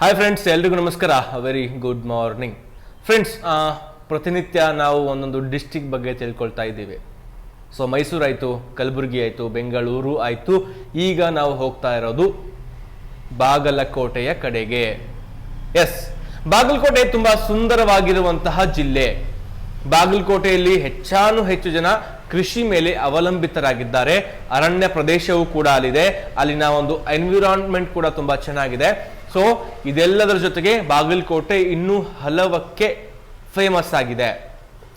Hi friends, ಎಲ್ರಿಗೂ ನಮಸ್ಕಾರ. Very good morning friends. ಪ್ರತಿನಿತ್ಯ ನಾವು ಒಂದೊಂದು ಡಿಸ್ಟಿಕ್ ಬಗ್ಗೆ ತಿಳ್ಕೊಳ್ತಾ ಇದ್ದೀವಿ. ಸೊ ಮೈಸೂರು ಆಯಿತು, ಕಲಬುರಗಿ ಆಯಿತು, ಬೆಂಗಳೂರು ಆಯಿತು. ಈಗ ನಾವು ಹೋಗ್ತಾ ಇರೋದು ಬಾಗಲಕೋಟೆಯ ಕಡೆಗೆ. ಎಸ್, ಬಾಗಲಕೋಟೆ ತುಂಬಾ ಸುಂದರವಾಗಿರುವಂತಹ ಜಿಲ್ಲೆ. ಬಾಗಲಕೋಟೆಯಲ್ಲಿ ಹೆಚ್ಚು ಜನ ಕೃಷಿ ಮೇಲೆ ಅವಲಂಬಿತರಾಗಿದ್ದಾರೆ. ಅರಣ್ಯ ಪ್ರದೇಶವೂ ಕೂಡ ಅಲ್ಲಿದೆ. ಅಲ್ಲಿನ ಒಂದು ಎನ್ವಿರಾನ್ಮೆಂಟ್ ಕೂಡ ತುಂಬಾ ಚೆನ್ನಾಗಿದೆ. ಸೊ ಇದೆಲ್ಲದರ ಜೊತೆಗೆ ಬಾಗಲಕೋಟೆ ಇನ್ನೂ ಹಲವಕ್ಕೆ ಫೇಮಸ್ ಆಗಿದೆ.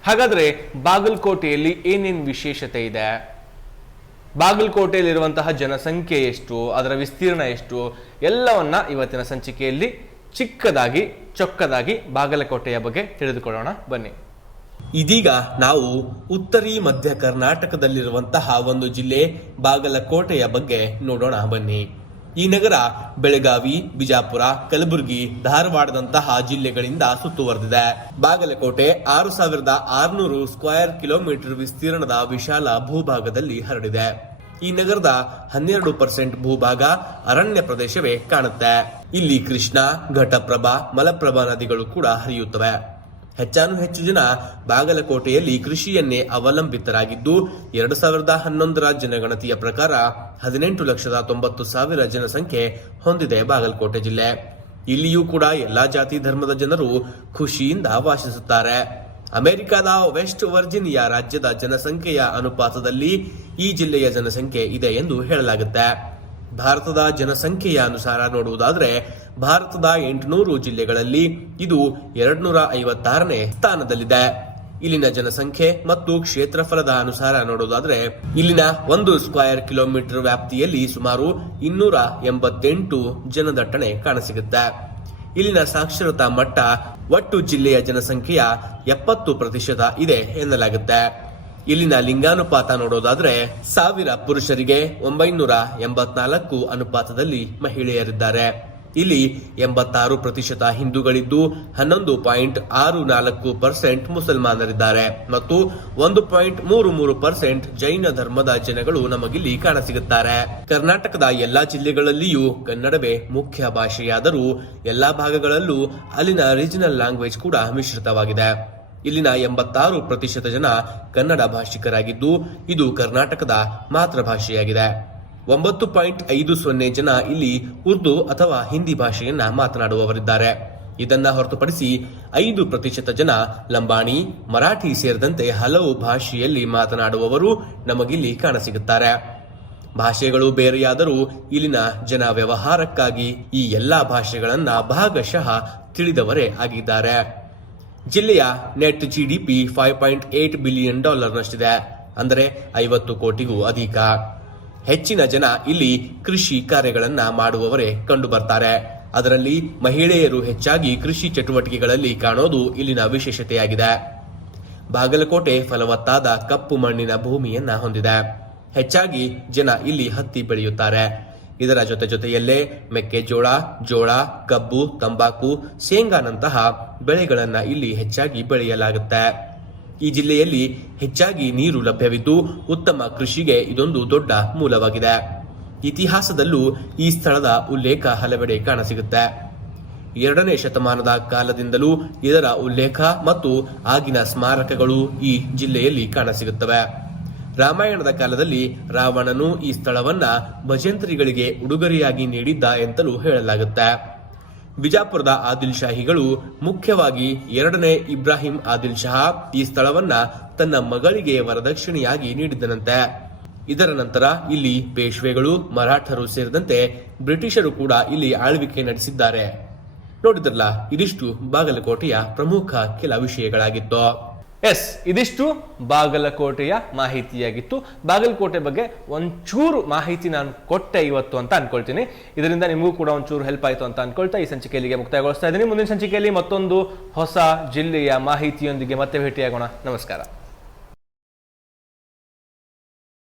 ಹಾಗಾದ್ರೆ ಬಾಗಲಕೋಟೆಯಲ್ಲಿ ಏನೇನು ವಿಶೇಷತೆ ಇದೆ, ಬಾಗಲಕೋಟೆಯಲ್ಲಿರುವಂತಹ ಜನಸಂಖ್ಯೆ ಎಷ್ಟು, ಅದರ ವಿಸ್ತೀರ್ಣ ಎಷ್ಟು, ಎಲ್ಲವನ್ನ ಇವತ್ತಿನ ಸಂಚಿಕೆಯಲ್ಲಿ ಚಿಕ್ಕದಾಗಿ ಚೊಕ್ಕದಾಗಿ ಬಾಗಲಕೋಟೆಯ ಬಗ್ಗೆ ತಿಳಿದುಕೊಳ್ಳೋಣ ಬನ್ನಿ. ಇದೀಗ ನಾವು ಉತ್ತರಿ ಮಧ್ಯ ಕರ್ನಾಟಕದಲ್ಲಿರುವಂತಹ ಒಂದು ಜಿಲ್ಲೆ ಬಾಗಲಕೋಟೆಯ ಬಗ್ಗೆ ನೋಡೋಣ ಬನ್ನಿ. ಈ ನಗರ ಬೆಳಗಾವಿ, ಬಿಜಾಪುರ, ಕಲಬುರಗಿ, ಧಾರವಾಡದಂತಹ ಜಿಲ್ಲೆಗಳಿಂದ ಸುತ್ತುವರೆದಿದೆ. ಬಾಗಲಕೋಟೆ 6,600 ಸ್ಕ್ವೇರ್ ಕಿಲೋಮೀಟರ್ ವಿಸ್ತೀರ್ಣದ ವಿಶಾಲ ಭೂಭಾಗದಲ್ಲಿ ಹರಡಿದೆ. ಈ ನಗರದ 12% ಭೂಭಾಗ ಅರಣ್ಯ ಪ್ರದೇಶವೇ ಕಾಣುತ್ತೆ. ಇಲ್ಲಿ ಕೃಷ್ಣಾ, ಘಟಪ್ರಭಾ, ಮಲಪ್ರಭಾ ನದಿಗಳು ಕೂಡ ಹರಿಯುತ್ತವೆ. ಹೆಚ್ಚು ಜನ ಬಾಗಲಕೋಟೆಯಲ್ಲಿ ಕೃಷಿಯನ್ನೇ ಅವಲಂಬಿತರಾಗಿದ್ದು 2011ರ ಜನಗಣತಿಯ ಪ್ರಕಾರ 18,90,000 ಜನಸಂಖ್ಯೆ ಹೊಂದಿದೆ ಬಾಗಲಕೋಟೆ ಜಿಲ್ಲೆ. ಇಲ್ಲಿಯೂ ಕೂಡ ಎಲ್ಲಾ ಜಾತಿ ಧರ್ಮದ ಜನರು ಖುಷಿಯಿಂದ ವಾಸಿಸುತ್ತಾರೆ. ಅಮೆರಿಕದ ವೆಸ್ಟ್ ವರ್ಜಿನಿಯಾ ರಾಜ್ಯದ ಜನಸಂಖ್ಯೆಯ ಅನುಪಾತದಲ್ಲಿ ಈ ಜಿಲ್ಲೆಯ ಜನಸಂಖ್ಯೆ ಇದೆ ಎಂದು ಹೇಳಲಾಗುತ್ತೆ. ಭಾರತದ ಜನಸಂಖ್ಯೆಯ ಅನುಸಾರ ನೋಡುವುದಾದ್ರೆ ಭಾರತದ 800 ಜಿಲ್ಲೆಗಳಲ್ಲಿ ಇದು 256ನೇ ಸ್ಥಾನದಲ್ಲಿದೆ. ಇಲ್ಲಿನ ಜನಸಂಖ್ಯೆ ಮತ್ತು ಕ್ಷೇತ್ರಫಲದ ಅನುಸಾರ ನೋಡುವುದಾದ್ರೆ ಇಲ್ಲಿನ 1 ಸ್ಕ್ವೇರ್ ಕಿಲೋಮೀಟರ್ ವ್ಯಾಪ್ತಿಯಲ್ಲಿ ಸುಮಾರು 288 ಜನದಟ್ಟಣೆ ಕಾಣಸಿಗುತ್ತೆ. ಇಲ್ಲಿನ ಸಾಕ್ಷರತಾ ಮಟ್ಟ ಒಟ್ಟು ಜಿಲ್ಲೆಯ ಜನಸಂಖ್ಯೆಯ 70% ಇದೆ ಎನ್ನಲಾಗುತ್ತೆ. ಇಲ್ಲಿನ ಲಿಂಗಾನುಪಾತ ನೋಡೋದಾದ್ರೆ 1000 ಪುರುಷರಿಗೆ 984 ಅನುಪಾತದಲ್ಲಿ ಮಹಿಳೆಯರಿದ್ದಾರೆ. ಇಲ್ಲಿ 86% ಹಿಂದೂಗಳಿದ್ದು 11.64% ಮುಸಲ್ಮಾನರಿದ್ದಾರೆ ಮತ್ತು 1.33% ಜೈನ ಧರ್ಮದ ಜನಗಳು ನಮಗಿಲ್ಲಿ ಕಾಣಸಿಗುತ್ತಾರೆ. ಕರ್ನಾಟಕದ ಎಲ್ಲಾ ಜಿಲ್ಲೆಗಳಲ್ಲಿಯೂ ಕನ್ನಡವೇ ಮುಖ್ಯ ಭಾಷೆಯಾದರೂ ಎಲ್ಲಾ ಭಾಗಗಳಲ್ಲೂ ಅಲ್ಲಿನ ರೀಜನಲ್ ಲ್ಯಾಂಗ್ವೇಜ್ ಕೂಡ ಮಿಶ್ರಿತವಾಗಿದೆ. ಇಲ್ಲಿನ 86% ಜನ ಕನ್ನಡ ಭಾಷಿಕರಾಗಿದ್ದು ಇದು ಕರ್ನಾಟಕದ ಮಾತೃಭಾಷೆಯಾಗಿದೆ. 9.50 ಜನ ಇಲ್ಲಿ ಉರ್ದು ಅಥವಾ ಹಿಂದಿ ಭಾಷೆಯನ್ನ ಮಾತನಾಡುವವರಿದ್ದಾರೆ. ಇದನ್ನ ಹೊರತುಪಡಿಸಿ 5% ಜನ ಲಂಬಾಣಿ, ಮರಾಠಿ ಸೇರಿದಂತೆ ಹಲವು ಭಾಷೆಯಲ್ಲಿ ಮಾತನಾಡುವವರು ನಮಗಿಲ್ಲಿ ಕಾಣಸಿಗುತ್ತಾರೆ. ಭಾಷೆಗಳು ಬೇರೆಯಾದರೂ ಇಲ್ಲಿನ ಜನ ವ್ಯವಹಾರಕ್ಕಾಗಿ ಈ ಎಲ್ಲಾ ಭಾಷೆಗಳನ್ನ ಭಾಗಶಃ ತಿಳಿದವರೇ ಆಗಿದ್ದಾರೆ. ಜಿಲ್ಲೆಯ ನೆಟ್ GDP $5.8 ಬಿಲಿಯನ್ ನಷ್ಟಿದೆ, ಅಂದರೆ 50 ಕೋಟಿಗೂ ಅಧಿಕ. ಹೆಚ್ಚಿನ ಜನ ಇಲ್ಲಿ ಕೃಷಿ ಕಾರ್ಯಗಳನ್ನ ಮಾಡುವವರೇ ಕಂಡು ಬರ್ತಾರೆ. ಅದರಲ್ಲಿ ಮಹಿಳೆಯರು ಹೆಚ್ಚಾಗಿ ಕೃಷಿ ಚಟುವಟಿಕೆಗಳಲ್ಲಿ ಕಾಣೋದು ಇಲ್ಲಿನ ವಿಶೇಷತೆಯಾಗಿದೆ. ಬಾಗಲಕೋಟೆ ಫಲವತ್ತಾದ ಕಪ್ಪು ಮಣ್ಣಿನ ಭೂಮಿಯನ್ನ ಹೊಂದಿದೆ. ಹೆಚ್ಚಾಗಿ ಜನ ಇಲ್ಲಿ ಹತ್ತಿ ಬೆಳೆಯುತ್ತಾರೆ. ಇದರ ಜೊತೆಯಲ್ಲೇ ಮೆಕ್ಕೆಜೋಳ, ಜೋಳ, ಕಬ್ಬು, ತಂಬಾಕು, ಶೇಂಗಾನಂತಹ ಬೆಳೆಗಳನ್ನ ಇಲ್ಲಿ ಹೆಚ್ಚಾಗಿ ಬೆಳೆಯಲಾಗುತ್ತೆ. ಈ ಜಿಲ್ಲೆಯಲ್ಲಿ ಹೆಚ್ಚಾಗಿ ನೀರು ಲಭ್ಯವಿದ್ದು ಉತ್ತಮ ಕೃಷಿಗೆ ಇದೊಂದು ದೊಡ್ಡ ಮೂಲವಾಗಿದೆ. ಇತಿಹಾಸದಲ್ಲೂ ಈ ಸ್ಥಳದ ಉಲ್ಲೇಖ ಹಲವೆಡೆ ಕಾಣಸಿಗುತ್ತೆ. 2ನೇ ಶತಮಾನದ ಕಾಲದಿಂದಲೂ ಇದರ ಉಲ್ಲೇಖ ಮತ್ತು ಆಗಿನ ಸ್ಮಾರಕಗಳು ಈ ಜಿಲ್ಲೆಯಲ್ಲಿ ಕಾಣಸಿಗುತ್ತವೆ. ರಾಮಾಯಣದ ಕಾಲದಲ್ಲಿ ರಾವಣನು ಈ ಸ್ಥಳವನ್ನ ಭಜಂತ್ರಿಗಳಿಗೆ ಉಡುಗೊರೆಯಾಗಿ ನೀಡಿದ್ದ ಎಂತಲೂ ಹೇಳಲಾಗುತ್ತೆ. ಬಿಜಾಪುರದ ಆದಿಲ್ ಶಾಹಿಗಳು, ಮುಖ್ಯವಾಗಿ 2ನೇ ಇಬ್ರಾಹಿಂ ಆದಿಲ್ ಶಹಾ, ಈ ಸ್ಥಳವನ್ನ ತನ್ನ ಮಗಳಿಗೆ ವರದಕ್ಷಿಣೆಯಾಗಿ ನೀಡಿದ್ದನಂತೆ. ಇದರ ನಂತರ ಇಲ್ಲಿ ಪೇಶ್ವೆಗಳು, ಮರಾಠರು ಸೇರಿದಂತೆ ಬ್ರಿಟಿಷರು ಕೂಡ ಇಲ್ಲಿ ಆಳ್ವಿಕೆ ನಡೆಸಿದ್ದಾರೆ. ನೋಡಿದ್ರಲ್ಲ, ಇದಿಷ್ಟು ಬಾಗಲಕೋಟೆಯ ಪ್ರಮುಖ ಕೆಲ ವಿಷಯಗಳಾಗಿತ್ತು. ಎಸ್, ಇದಿಷ್ಟು ಬಾಗಲಕೋಟೆಯ ಮಾಹಿತಿಯಾಗಿತ್ತು. ಬಾಗಲಕೋಟೆ ಬಗ್ಗೆ ಒಂಚೂರು ಮಾಹಿತಿ ನಾನು ಕೊಟ್ಟೆ ಇವತ್ತು ಅಂತ ಅನ್ಕೊಳ್ತೀನಿ. ಇದರಿಂದ ನಿಮಗೂ ಕೂಡ ಒಂಚೂರು ಹೆಲ್ಪ್ ಆಯಿತು ಅಂತ ಅನ್ಕೊಳ್ತಾ ಈ ಸಂಚಿಕೆಯಲ್ಲಿಗೆ ಮುಕ್ತಾಯಗೊಳಿಸ್ತಾ ಇದ್ದೀನಿ. ಮುಂದಿನ ಸಂಚಿಕೆಯಲ್ಲಿ ಮತ್ತೊಂದು ಹೊಸ ಜಿಲ್ಲೆಯ ಮಾಹಿತಿಯೊಂದಿಗೆ ಮತ್ತೆ ಭೇಟಿಯಾಗೋಣ. ನಮಸ್ಕಾರ.